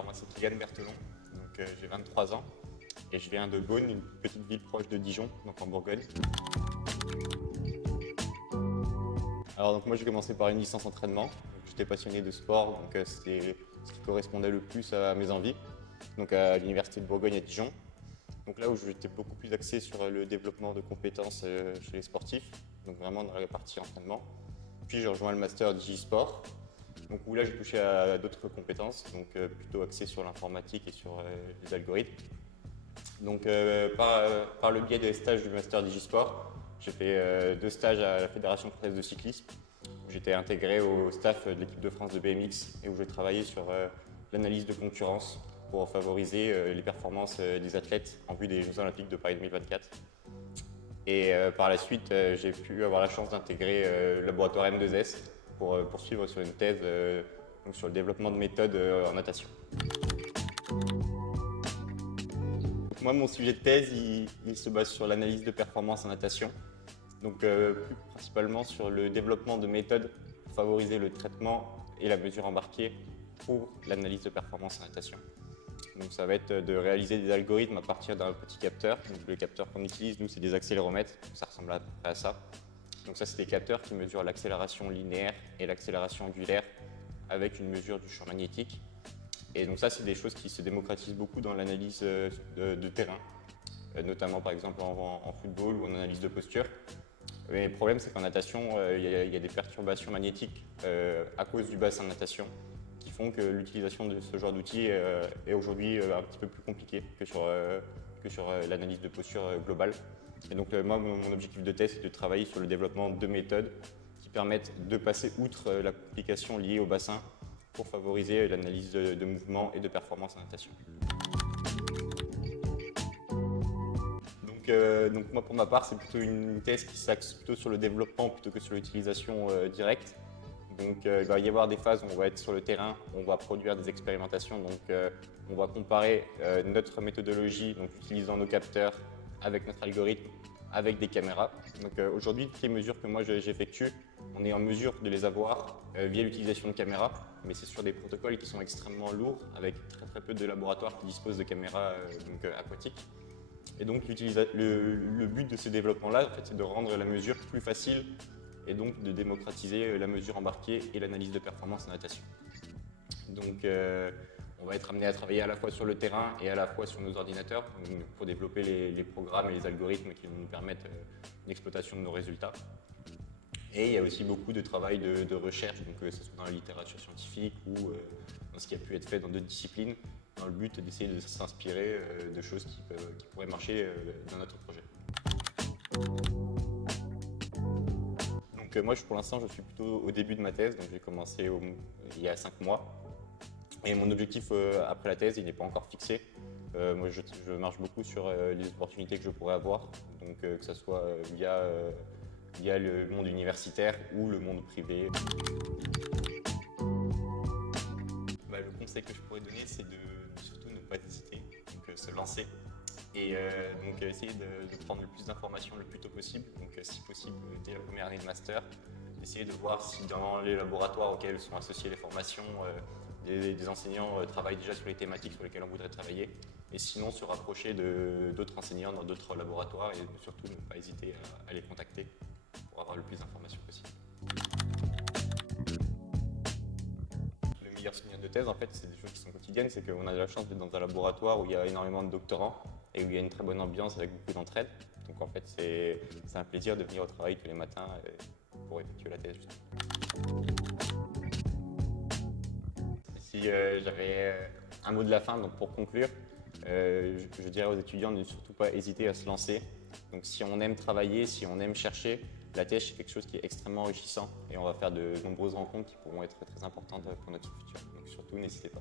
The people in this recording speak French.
Alors moi c'est Kylian Berthelon, donc j'ai 23 ans et je viens de Beaune, une petite ville proche de Dijon, donc en Bourgogne. Alors donc moi j'ai commencé par une licence entraînement. J'étais passionné de sport, donc c'était ce qui correspondait le plus à mes envies, donc à l'université de Bourgogne à Dijon. Donc là où j'étais beaucoup plus axé sur le développement de compétences chez les sportifs, donc vraiment dans la partie entraînement. Puis j'ai rejoint le master DigiSport, donc où là j'ai touché à d'autres compétences, donc plutôt axé sur l'informatique et sur les algorithmes. Donc par le biais des stages du master DigiSport, j'ai fait 2 stages à la Fédération française de cyclisme. J'étais intégré au staff de l'équipe de France de BMX et où j'ai travaillé sur l'analyse de concurrence pour favoriser les performances des athlètes en vue des Jeux Olympiques de Paris 2024. Et par la suite, j'ai pu avoir la chance d'intégrer le laboratoire M2S pour poursuivre sur une thèse donc sur le développement de méthodes en natation. Moi, mon sujet de thèse, il se base sur l'analyse de performance en natation, donc plus principalement sur le développement de méthodes pour favoriser le traitement et la mesure embarquée pour l'analyse de performance en natation. Donc ça va être de réaliser des algorithmes à partir d'un petit capteur. Donc le capteur qu'on utilise, nous, c'est des accéléromètres, ça ressemble à peu près à ça. Donc ça, c'est des capteurs qui mesurent l'accélération linéaire et l'accélération angulaire avec une mesure du champ magnétique. Et donc ça, c'est des choses qui se démocratisent beaucoup dans l'analyse de terrain, notamment par exemple en football ou en analyse de posture. Mais le problème, c'est qu'en natation, il y a des perturbations magnétiques à cause du bassin de natation qui font que l'utilisation de ce genre d'outils est aujourd'hui un petit peu plus compliquée que sur l'analyse de posture globale. Et donc moi, mon objectif de thèse, c'est de travailler sur le développement de méthodes qui permettent de passer outre la complication liée au bassin pour favoriser l'analyse de mouvement et de performance en natation. Donc moi, pour ma part, c'est plutôt une thèse qui s'axe plutôt sur le développement plutôt que sur l'utilisation directe. Donc il va y avoir des phases où on va être sur le terrain, on va produire des expérimentations, donc on va comparer notre méthodologie, donc utilisant nos capteurs avec notre algorithme, avec des caméras. Donc aujourd'hui, toutes les mesures que moi j'effectue, on est en mesure de les avoir via l'utilisation de caméras, mais c'est sur des protocoles qui sont extrêmement lourds, avec très peu de laboratoires qui disposent de caméras aquatiques. Et donc le but de ce développement-là, en fait, c'est de rendre la mesure plus facile et donc de démocratiser la mesure embarquée et l'analyse de performance en natation. Donc on va être amené à travailler à la fois sur le terrain et à la fois sur nos ordinateurs pour développer les programmes et les algorithmes qui vont nous permettre l'exploitation de nos résultats. Et il y a aussi beaucoup de travail de recherche, donc que ce soit dans la littérature scientifique ou dans ce qui a pu être fait dans d'autres disciplines, dans le but d'essayer de s'inspirer de choses qui pourraient marcher dans notre projet. Donc moi, pour l'instant, je suis plutôt au début de ma thèse, donc j'ai commencé il y a 5 mois. Et mon objectif après la thèse, il n'est pas encore fixé. Moi, je marche beaucoup sur les opportunités que je pourrais avoir, donc que ce soit via le monde universitaire ou le monde privé. Le conseil que je pourrais donner, c'est de surtout ne pas hésiter, donc se lancer et donc essayer de prendre le plus d'informations le plus tôt possible, donc si possible dès la première année de master, essayer de voir si dans les laboratoires auxquels sont associées les formations, des enseignants travaillent déjà sur les thématiques sur lesquelles on voudrait travailler, et sinon se rapprocher d'autres enseignants dans d'autres laboratoires et surtout ne pas hésiter à les contacter pour avoir le plus d'informations possible. Le meilleur souvenir de thèse, en fait, c'est des choses qui sont quotidiennes, c'est qu'on a la chance d'être dans un laboratoire où il y a énormément de doctorants et où il y a une très bonne ambiance avec beaucoup d'entraide. Donc en fait, c'est un plaisir de venir au travail tous les matins pour effectuer la thèse. Si j'avais un mot de la fin, donc pour conclure, je dirais aux étudiants de ne surtout pas hésiter à se lancer. Donc si on aime travailler, si on aime chercher, la thèse c'est quelque chose qui est extrêmement enrichissant et on va faire de nombreuses rencontres qui pourront être très importantes pour notre futur. Donc surtout, n'hésitez pas.